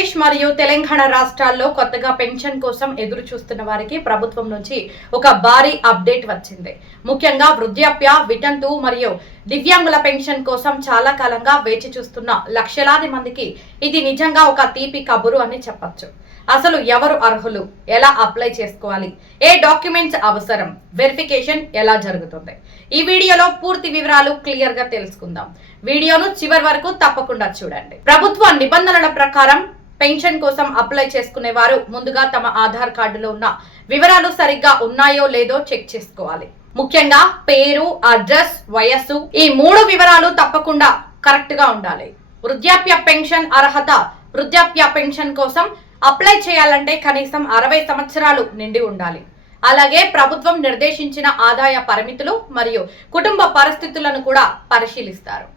ఆంధ్రప్రదేశ్ మరియు తెలంగాణ రాష్ట్రాల్లో కొత్తగా పెన్షన్ కోసం ఎదురు చూస్తున్న వారికి ప్రభుత్వం నుంచి ఒక భారీ అప్డేట్ వచ్చింది. ముఖ్యంగా వృద్ధాప్య, వితంతు మరియు దివ్యాంగుల పెన్షన్ కోసం చాలా కాలంగా వేచి చూస్తున్న లక్షలాది మందికి ఇది నిజంగా ఒక తీపి కబురు అని చెప్పొచ్చు. అసలు ఎవరు అర్హులు, ఎలా అప్లై చేసుకోవాలి, ఏ డాక్యుమెంట్స్ అవసరం, వెరిఫికేషన్ ఎలా జరుగుతుంది, ఈ వీడియోలో పూర్తి వివరాలు క్లియర్ గా తెలుసుకుందాం. వీడియోను చివరి వరకు తప్పకుండా చూడండి. ప్రభుత్వ నిబంధనల ప్రకారం పెన్షన్ కోసం అప్లై చేసుకునే వారు ముందుగా తమ ఆధార్ కార్డులో ఉన్న వివరాలు సరిగ్గా ఉన్నాయో లేదో చెక్ చేసుకోవాలి. ముఖ్యంగా పేరు, అడ్రస్, వయస్సు, ఈ 3 వివరాలు తప్పకుండా కరెక్ట్ గా ఉండాలి. వృద్ధాప్య పెన్షన్ అర్హత: వృద్ధాప్య పెన్షన్ కోసం అప్లై చేయాలంటే కనీసం 60 సంవత్సరాలు నిండి ఉండాలి. అలాగే ప్రభుత్వం నిర్దేశించిన ఆదాయ పరిమితులు మరియు కుటుంబ పరిస్థితులను కూడా పరిశీలిస్తారు.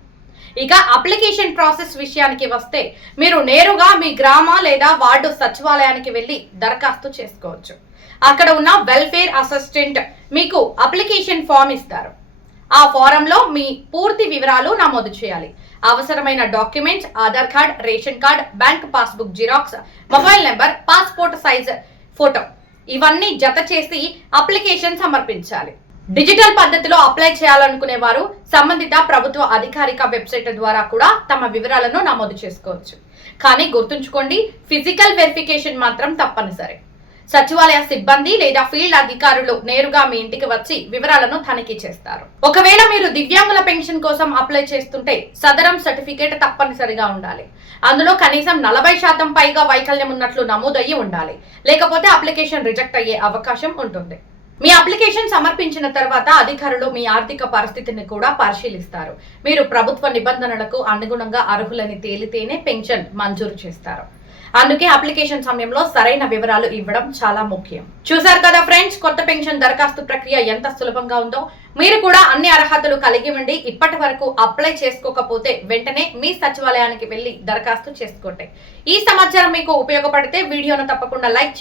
ఇక అప్లికేషన్ ప్రాసెస్ విషయానికి వస్తే మీరు నేరుగా మీ గ్రామ లేదా వార్డు సచివాలయానికి వెళ్లి దరఖాస్తు చేసుకోవచ్చు. అక్కడ ఉన్న వెల్ఫేర్ అసిస్టెంట్ మీకు అప్లికేషన్ ఫామ్ ఇస్తారు. ఆ ఫారంలో మీ పూర్తి వివరాలు నమోదు చేయాలి. అవసరమైన documents Aadhaar card, ration card, bank passbook xerox, mobile number, passport size photo ఇవన్నీ జత చేసి అప్లికేషన్ సమర్పించాలి. డిజిటల్ పద్ధతిలో అప్లై చేయాలనుకునే వారు సంబంధిత ప్రభుత్వ అధికారిక వెబ్సైట్ ద్వారా కూడా తమ వివరాలను నమోదు చేసుకోవచ్చు. కానీ గుర్తుంచుకోండి, ఫిజికల్ వెరిఫికేషన్ మాత్రం తప్పనిసరి. సచివాలయ సిబ్బంది లేదా ఫీల్డ్ అధికారులు నేరుగా మీ ఇంటికి వచ్చి వివరాలను తనిఖీ చేస్తారు. ఒకవేళ మీరు దివ్యాంగుల పెన్షన్ కోసం అప్లై చేస్తుంటే సదరం సర్టిఫికేట్ తప్పనిసరిగా ఉండాలి. అందులో కనీసం 40% పైగా వైకల్యం ఉన్నట్లు నమోదయ్యి ఉండాలి. లేకపోతే అప్లికేషన్ రిజెక్ట్ అయ్యే అవకాశం ఉంటుంది. మీ అప్లికేషన్ సమర్పించిన తర్వాత అధికారులు మీ ఆర్థిక పరిస్థితిని కూడా పరిశీలిస్తారు. మీరు ప్రభుత్వ నిబంధనలకు అనుగుణంగా అర్హులని తేలితేనే పెన్షన్ మంజూరు చేస్తారు. అందుకే అప్లికేషన్ సమయంలో సరైన వివరాలు ఇవ్వడం చాలా ముఖ్యం. చూసారు కదా ఫ్రెండ్స్, కొత్త పెన్షన్ దరఖాస్తు ప్రక్రియ ఎంత సులభంగా ఉందో. మీరు కూడా అన్ని అర్హతలు కలిగి ఉండి ఇప్పటి వరకు అప్లై చేసుకోకపోతే వెంటనే మీ సచివాలయానికి వెళ్లి దరఖాస్తు చేసుకోండి. ఈ సమాచారం మీకు ఉపయోగపడితే వీడియోను తప్పకుండా లైక్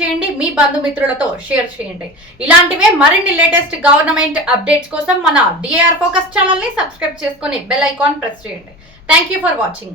చేయండి. మీ బంధుమిత్రులతో షేర్ చేయండి. ఇలాంటివే మరిన్ని లేటెస్ట్ గవర్నమెంట్ అప్డేట్స్ కోసం మన డిఏఆర్ ఫోకస్ ఛానల్ ని సబ్స్క్రైబ్ చేసుకుని బెల్ ఐకాన్ ప్రెస్ చేయండి. Thank you for watching.